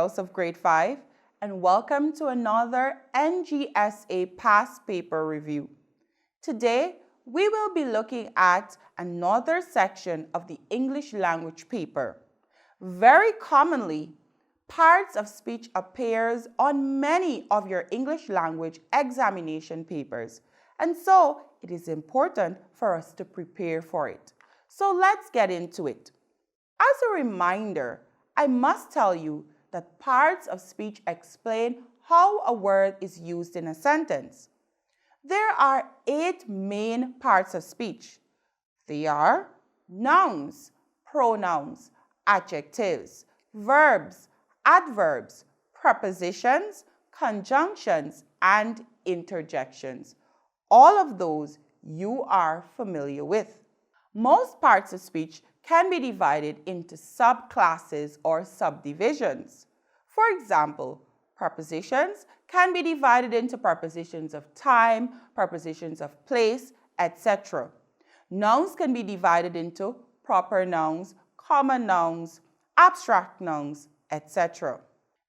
girls of grade 5, and welcome to another NGSA past paper review. Today, we will be looking at another section of the English language paper. Very commonly, parts of speech appears on many of your English language examination papers, and so it is important for us to prepare for it. So let's get into it. As a reminder, I must tell you that parts of speech explain how a word is used in a sentence. There are 8 main parts of speech. They are nouns, pronouns, adjectives, verbs, adverbs, prepositions, conjunctions, and interjections. All of those you are familiar with. Most parts of speech can be divided into subclasses or subdivisions. For example, prepositions can be divided into prepositions of time, prepositions of place, etc. Nouns can be divided into proper nouns, common nouns, abstract nouns, etc.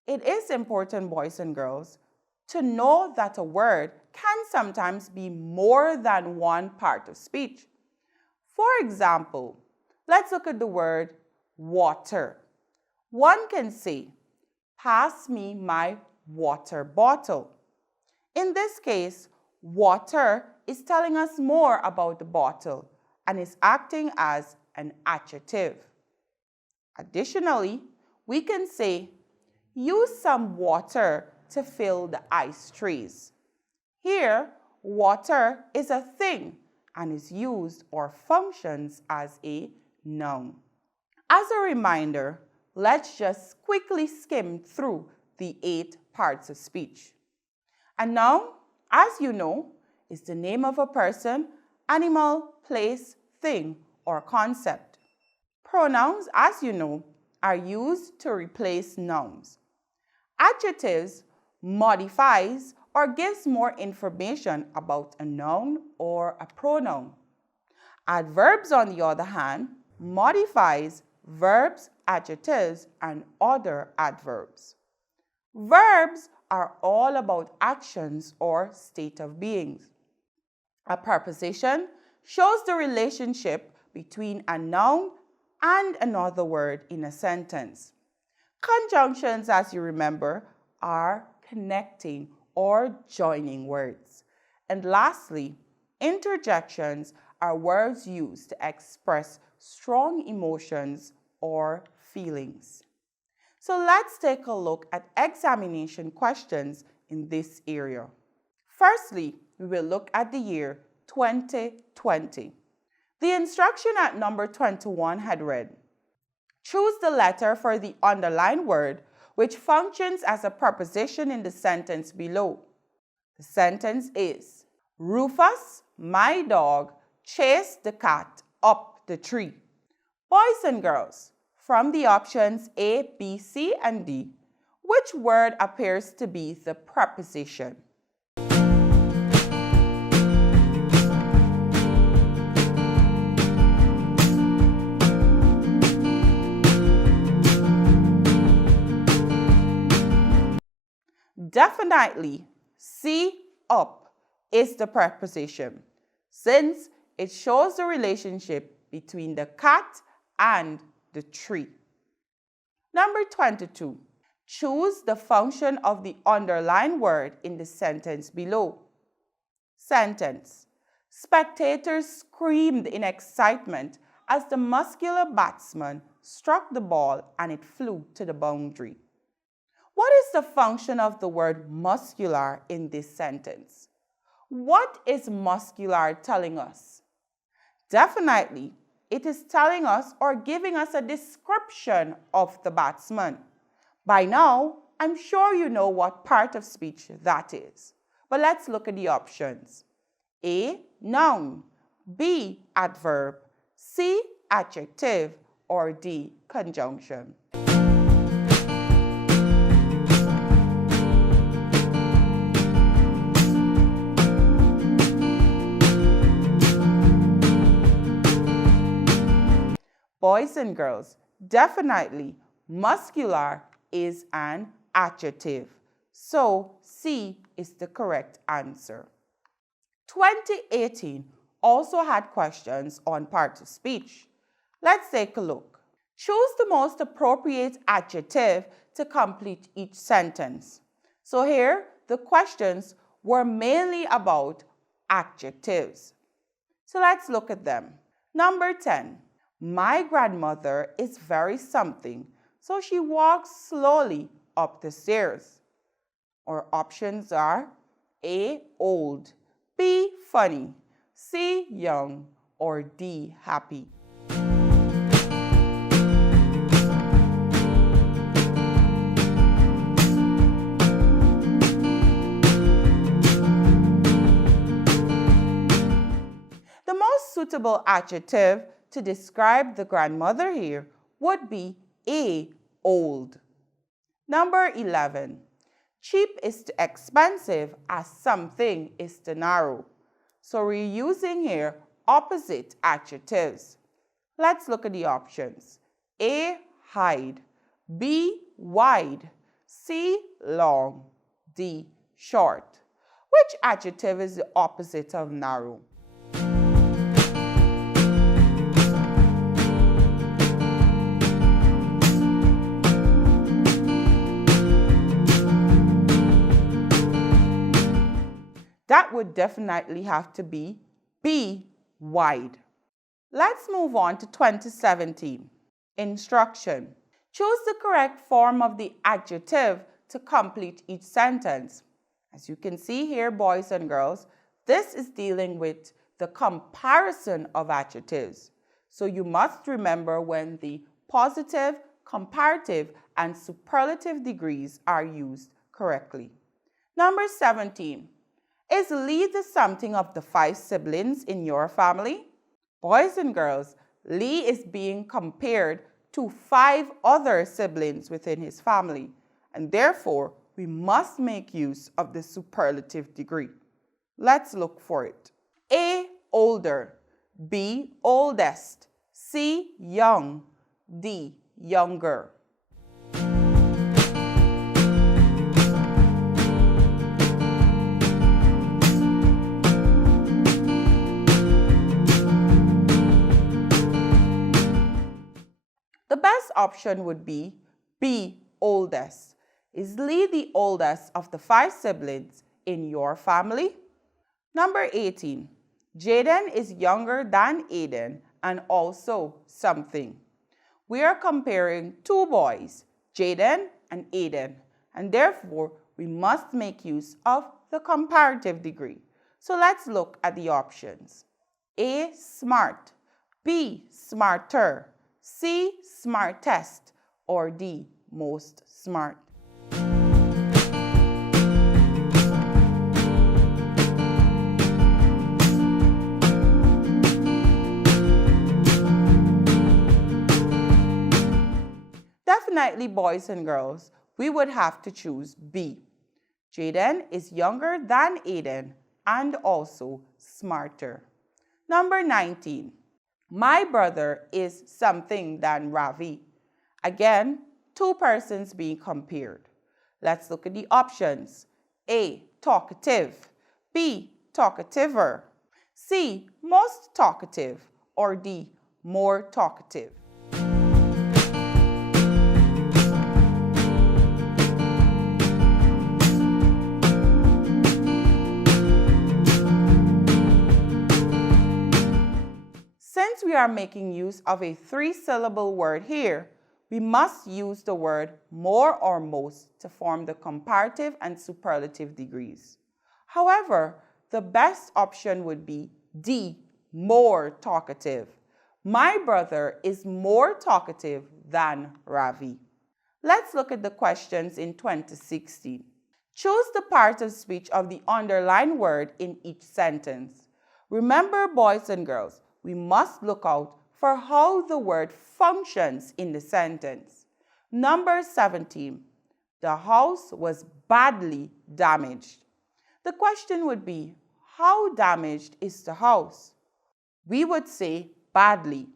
It is important, boys and girls, to know that a word can sometimes be more than one part of speech. For example, let's look at the word water. One can say, "Pass me my water bottle." In this case, water is telling us more about the bottle and is acting as an adjective. Additionally, we can say, "Use some water to fill the ice trays." Here, water is a thing and is used or functions as a noun. As a reminder, let's just quickly skim through the 8 parts of speech. A noun, as you know, is the name of a person, animal, place, thing, or concept. Pronouns, as you know, are used to replace nouns. Adjectives modifies or gives more information about a noun or a pronoun. Adverbs, on the other hand, modifies verbs, adjectives, and other adverbs. Verbs are all about actions or state of beings. A preposition shows the relationship between a noun and another word in a sentence. Conjunctions, as you remember, are connecting or joining words. And lastly, interjections are words used to express strong emotions or feelings. So let's take a look at examination questions in this area. Firstly, we will look at the year 2020. The instruction at number 21 had read, "Choose the letter for the underlined word which functions as a preposition in the sentence below." The sentence is, "Rufus, my dog, chased the cat up the tree." Boys and girls, from the options A, B, C, and D, which word appears to be the preposition? Definitely, C, up, is the preposition, since it shows the relationship between the cat and the tree. Number 22. Choose the function of the underlined word in the sentence below. Sentence. Spectators screamed in excitement as the muscular batsman struck the ball and it flew to the boundary. What is the function of the word muscular in this sentence? What is muscular telling us? Definitely, it is telling us or giving us a description of the batsman. By now, I'm sure you know what part of speech that is. But let's look at the options. A, noun. B, adverb. C, adjective. Or D, conjunction. Boys and girls, definitely muscular is an adjective. So C is the correct answer. 2018 also had questions on parts of speech. Let's take a look. Choose the most appropriate adjective to complete each sentence. So here, the questions were mainly about adjectives. So let's look at them. Number 10. My grandmother is very something, so she walks slowly up the stairs. Our options are A, old, B, funny, C, young, or D, happy. The most suitable adjective to describe the grandmother here would be A, old. Number 11. Cheap is to expensive as something is to narrow. So we're using here opposite adjectives. Let's look at the options. A, hide, B, wide, C, long, D, short. Which adjective is the opposite of narrow? That would definitely have to be B, wide. Let's move on to 2017. Instruction. Choose the correct form of the adjective to complete each sentence. As you can see here, boys and girls, this is dealing with the comparison of adjectives. So you must remember when the positive, comparative, and superlative degrees are used correctly. Number 17. Is Lee the something of the 5 siblings in your family? Boys and girls, Lee is being compared to 5 other siblings within his family, and therefore we must make use of the superlative degree. Let's look for it. A, older, B, oldest, C, young, D, younger. The best option would be B, oldest. Is Lee the oldest of the 5 siblings in your family? Number 18. Jaden is younger than Aiden and also something. We are comparing 2 boys, Jaden and Aiden, and therefore we must make use of the comparative degree. So let's look at the options. A, smart, B, smarter, C, smartest, or D, most smart. Definitely, boys and girls, we would have to choose B. Jaden is younger than Aiden and also smarter. Number 19. My brother is something than Ravi. Again, 2 persons being compared. Let's look at the options. A, talkative, B, talkativer, C, most talkative, or D, more talkative. Since we are making use of a 3-syllable word here, we must use the word more or most to form the comparative and superlative degrees. However, the best option would be D, more talkative. My brother is more talkative than Ravi. Let's look at the questions in 2016. Choose the part of speech of the underlined word in each sentence. Remember, boys and girls, we must look out for how the word functions in the sentence. Number 17, the house was badly damaged. The question would be, how damaged is the house? We would say badly.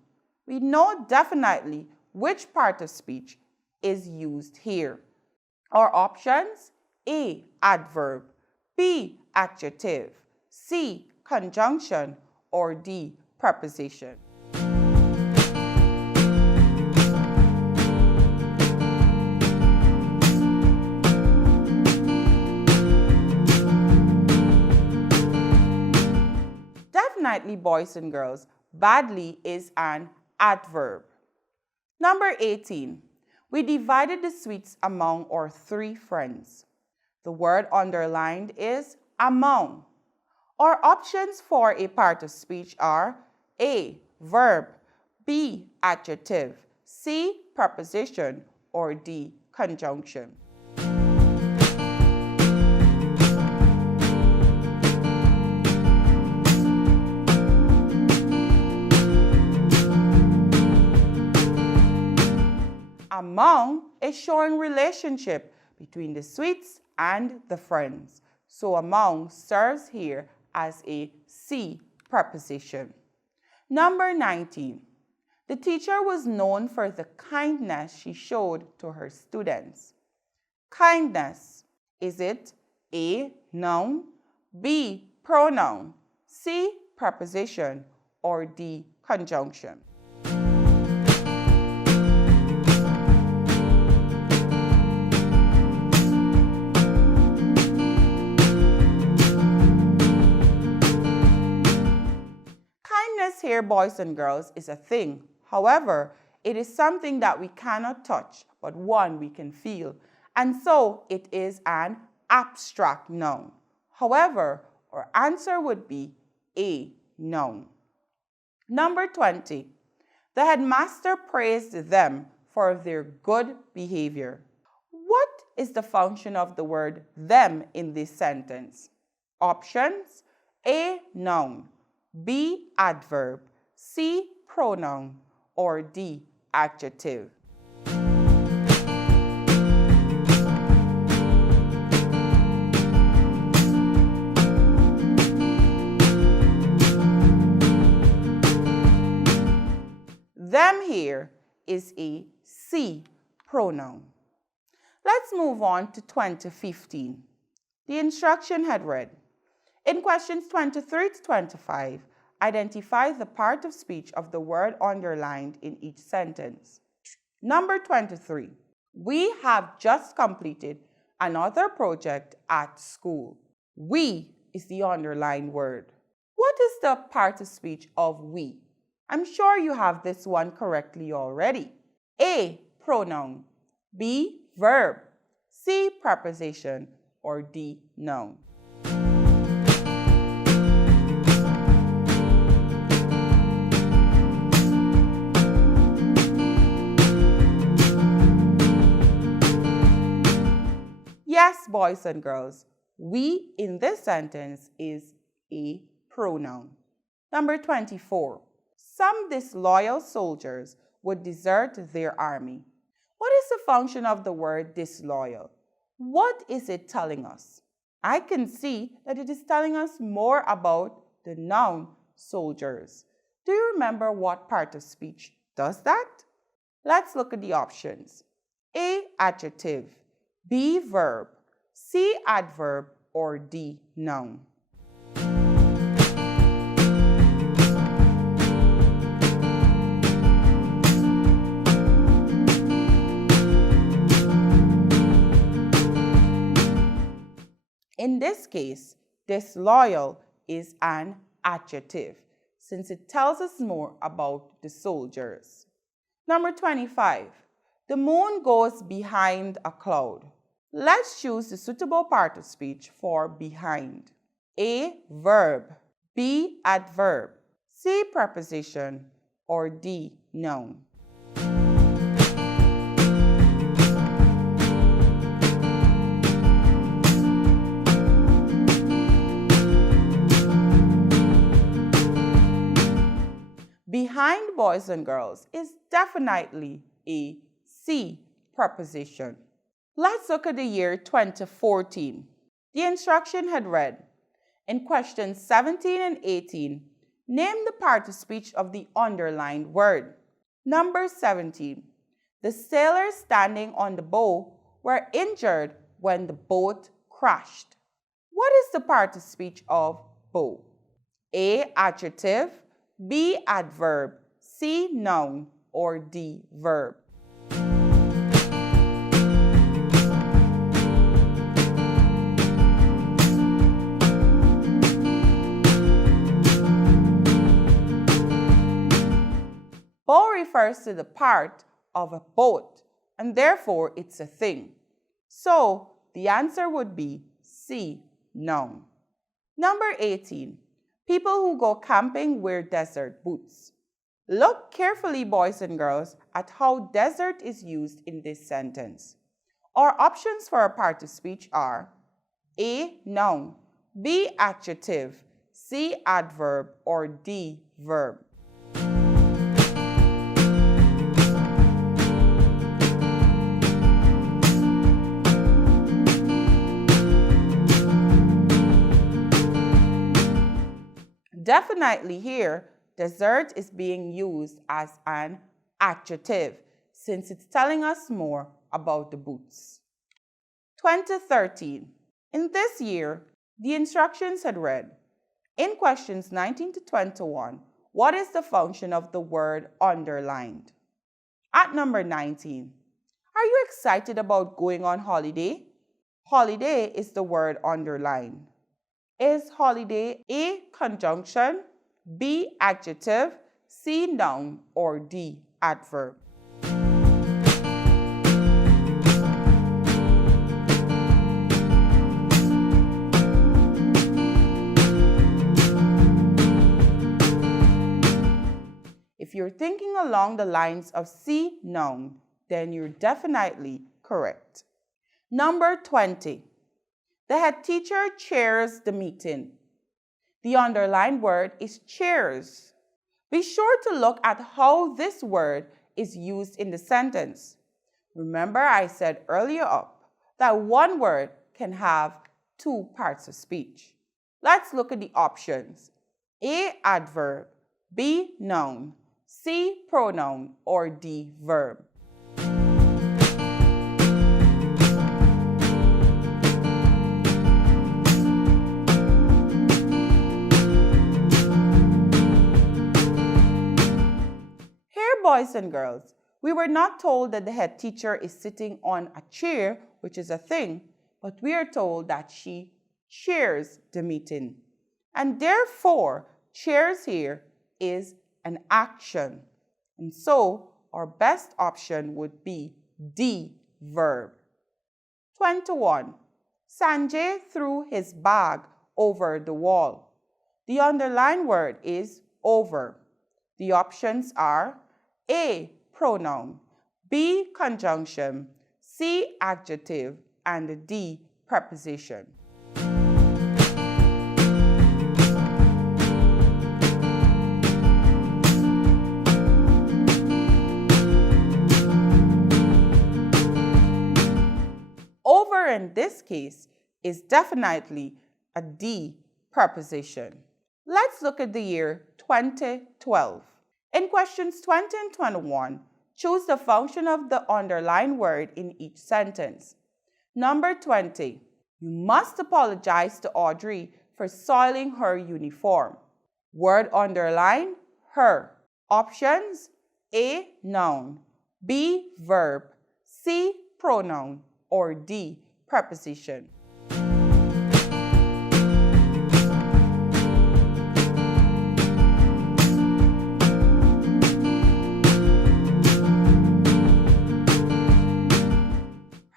We know definitely which part of speech is used here. Our options: A, adverb, B, adjective, C, conjunction, or D, preposition. Definitely, boys and girls, badly is an adverb. Number 18. We divided the sweets among our 3 friends. The word underlined is among. Our options for a part of speech are A, verb, B, adjective, C, preposition, or D, conjunction. Among is showing relationship between the sweets and the friends. So among serves here as a C preposition. Number 19. The teacher was known for the kindness she showed to her students. Kindness, is it A, noun, B, pronoun, C, preposition, or D, conjunction? Here, boys and girls, is a thing. However, it is something that we cannot touch, but one we can feel. And so it is an abstract noun. However, our answer would be A, noun. Number 20. The headmaster praised them for their good behavior. What is the function of the word them in this sentence? Options: A, noun, B, adverb, C, pronoun, or D, adjective. Them here is a C pronoun. Let's move on to 2015. The instruction had read, in questions 23 to 25, identify the part of speech of the word underlined in each sentence. Number 23, we have just completed another project at school. We is the underlined word. What is the part of speech of we? I'm sure you have this one correctly already. A, pronoun, B, verb, C, preposition, or D, noun. Yes, boys and girls, we in this sentence is a pronoun. Number 24. Some disloyal soldiers would desert their army. What is the function of the word disloyal? What is it telling us? I can see that it is telling us more about the noun soldiers. Do you remember what part of speech does that? Let's look at the options. A, adjective, B, verb, C, adverb, or D, noun. In this case, disloyal is an adjective, since it tells us more about the soldiers. Number 25. The moon goes behind a cloud. Let's choose the suitable part of speech for behind. A, verb, B, adverb, C, preposition, or D, noun. Behind, boys and girls, is definitely a C preposition. Let's look at the year 2014. The instruction had read, in questions 17 and 18, name the part of speech of the underlined word. Number 17. The sailors standing on the bow were injured when the boat crashed. What is the part of speech of bow? A. Adjective, B. Adverb, C. Noun, or D. Verb. Bow refers to the part of a boat, and therefore it's a thing. So the answer would be C. Noun. Number 18. People who go camping wear desert boots. Look carefully, boys and girls, at how desert is used in this sentence. Our options for a part of speech are A. Noun, B. Adjective, C. Adverb, or D. Verb. Definitely here, desert is being used as an adjective since it's telling us more about the boots. 2013. In this year, the instructions had read, in questions 19 to 21, what is the function of the word underlined? At number 19, are you excited about going on holiday? Holiday is the word underlined. Is holiday A. Conjunction, B. Adjective, C. Noun, or D. Adverb? If you're thinking along the lines of C. Noun, then you're definitely correct. Number 20. The head teacher chairs the meeting. The underlined word is chairs. Be sure to look at how this word is used in the sentence. Remember, I said earlier up that one word can have two parts of speech. Let's look at the options. A. Adverb, B. Noun, C. Pronoun, or D. Verb. Boys and girls, we were not told that the head teacher is sitting on a chair, which is a thing, but we are told that she chairs the meeting. And therefore, chairs here is an action. And so, our best option would be D. Verb. 21. Sanjay threw his bag over the wall. The underlined word is over. The options are A. Pronoun, B. Conjunction, C. Adjective, and D. Preposition. Over in this case is definitely a D. Preposition. Let's look at the year 2012. In questions 20 and 21, choose the function of the underlined word in each sentence. Number 20, you must apologize to Audrey for soiling her uniform. Word underline, her. Options, A. Noun, B. Verb, C. Pronoun, or D. Preposition.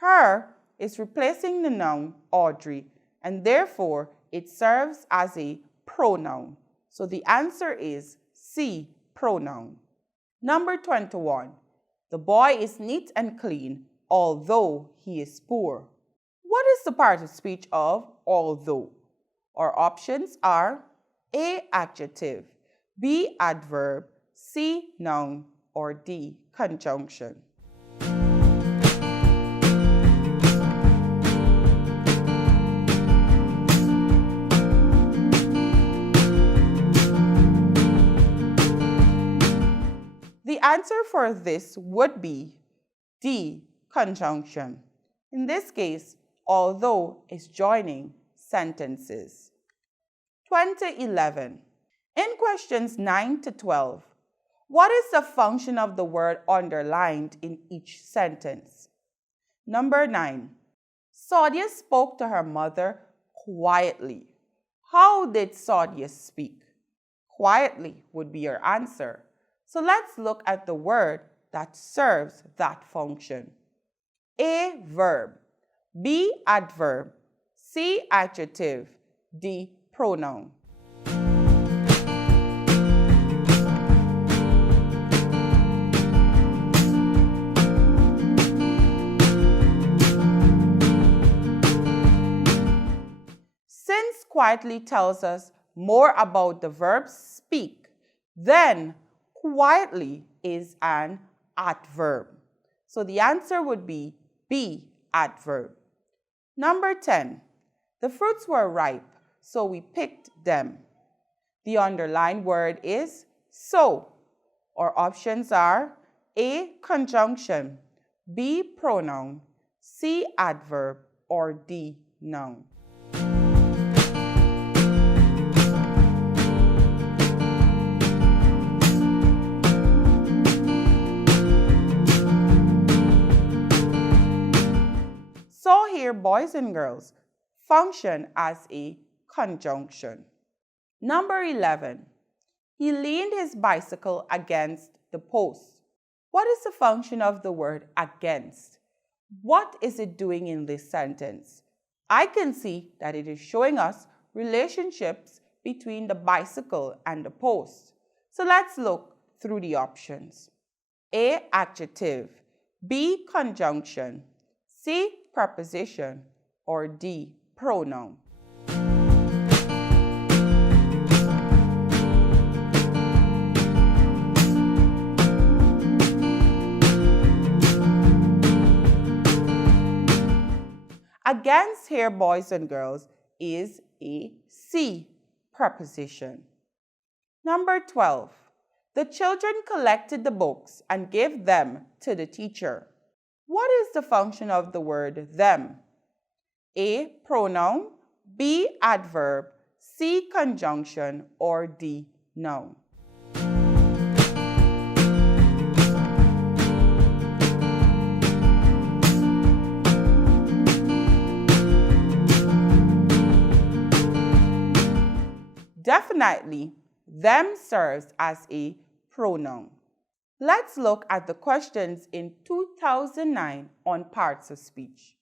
Her is replacing the noun Audrey, and therefore it serves as a pronoun. So the answer is C. Pronoun. Number 21. The boy is neat and clean, although he is poor. What is the part of speech of although? Our options are A. Adjective, B. Adverb, C. Noun, or D. Conjunction. The answer for this would be D. Conjunction. In this case, although is joining sentences. 2011. In questions 9 to 12, what is the function of the word underlined in each sentence? Number 9. Sadia spoke to her mother quietly. How did Sadia speak? Quietly would be your answer. So let's look at the word that serves that function. A. Verb. B. Adverb. C. Adjective. D. Pronoun. Since quietly tells us more about the verb speak, then quietly is an adverb. So the answer would be B. Adverb. Number 10. The fruits were ripe, so we picked them. The underlined word is so. Our options are A. Conjunction, B. Pronoun, C. Adverb, or D. Noun. So here, boys and girls, function as a conjunction. Number 11. He leaned his bicycle against the post. What is the function of the word against? What is it doing in this sentence? I can see that it is showing us relationships between the bicycle and the post. So let's look through the options. A. Adjective, B. Conjunction, C. Preposition, or D. Pronoun. Against here, boys and girls, is a C. Preposition. Number 12. The children collected the books and gave them to the teacher. What is the function of the word them? A. Pronoun, B. Adverb, C. Conjunction, or D. Noun. Definitely, them serves as a pronoun. Let's look at the questions in 2009 on parts of speech.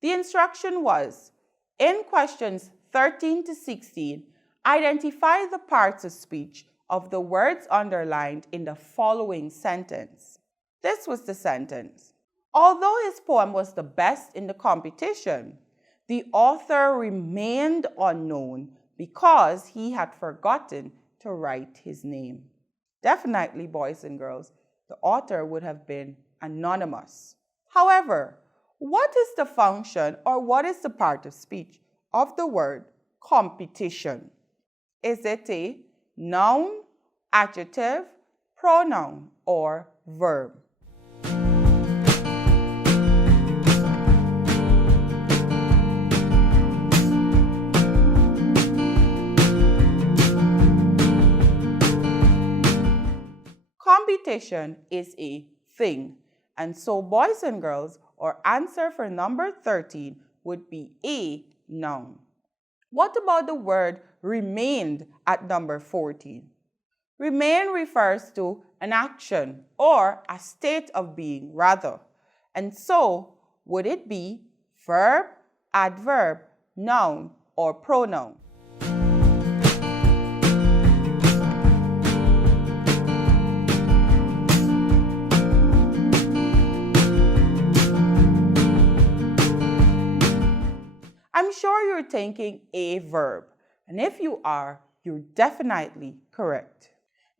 The instruction was, in questions 13 to 16, identify the parts of speech of the words underlined in the following sentence. This was the sentence. Although his poem was the best in the competition, the author remained unknown because he had forgotten to write his name. Definitely, boys and girls, the author would have been anonymous. However, what is the function or what is the part of speech of the word competition? Is it a noun, adjective, pronoun, or verb? Competition is a thing. And so, boys and girls, our answer for number 13 would be a noun. What about the word remained at number 14? Remain refers to an action or a state of being rather. And so, would it be verb, adverb, noun, or pronoun? I'm sure you're thinking a verb, and if you are, you're definitely correct.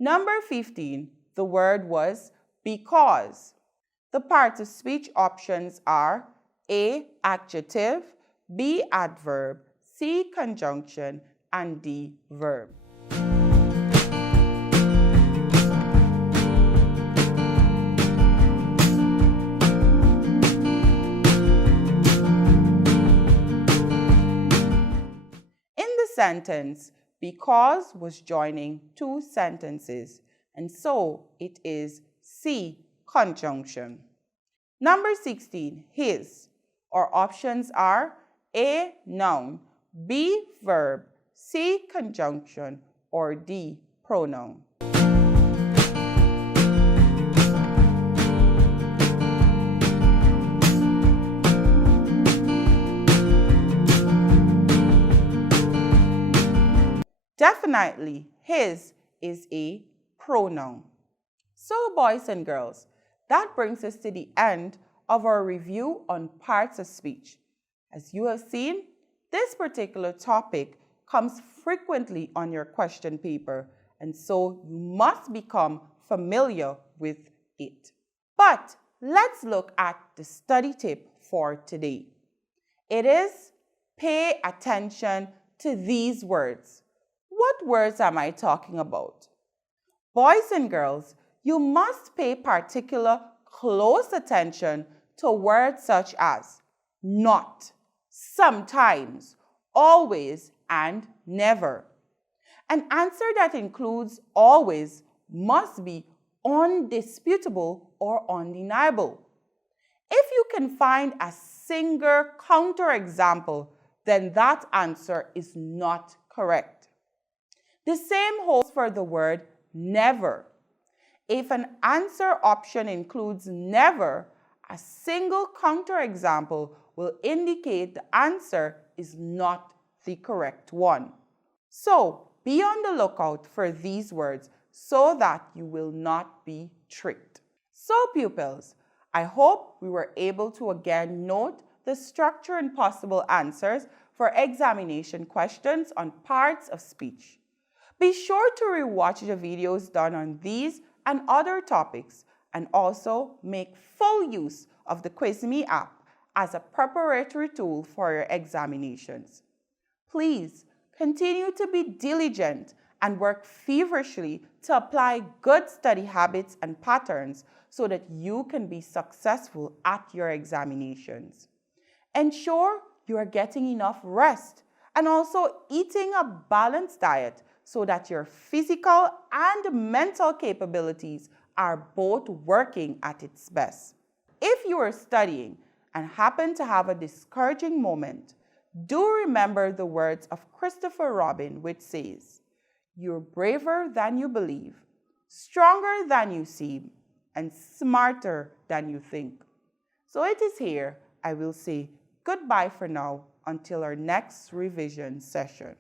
Number 15, the word was because. The parts of speech options are A. Adjective, B. Adverb, C. Conjunction, and D. Verb. sentence, because was joining two sentences, and so it is C, conjunction. Number 16, his. Our options are A, noun, B, verb, C, conjunction, or D, pronoun. Definitely, his is a pronoun. So, boys and girls, that brings us to the end of our review on parts of speech. As you have seen, this particular topic comes frequently on your question paper, and so you must become familiar with it. But let's look at the study tip for today. It is pay attention to these words. What words am I talking about? Boys and girls, you must pay particular close attention to words such as not, sometimes, always, and never. An answer that includes always must be undisputable or undeniable. If you can find a single counterexample, then that answer is not correct. The same holds for the word never. If an answer option includes never, a single counterexample will indicate the answer is not the correct one. So, be on the lookout for these words so that you will not be tricked. So, pupils, I hope we were able to again note the structure and possible answers for examination questions on parts of speech. Be sure to rewatch the videos done on these and other topics, and also make full use of the QuizMe app as a preparatory tool for your examinations. Please continue to be diligent and work feverishly to apply good study habits and patterns so that you can be successful at your examinations. Ensure you are getting enough rest and also eating a balanced diet so that your physical and mental capabilities are both working at its best. If you are studying and happen to have a discouraging moment, do remember the words of Christopher Robin, which says, "You're braver than you believe, stronger than you seem, and smarter than you think." So it is here I will say goodbye for now until our next revision session.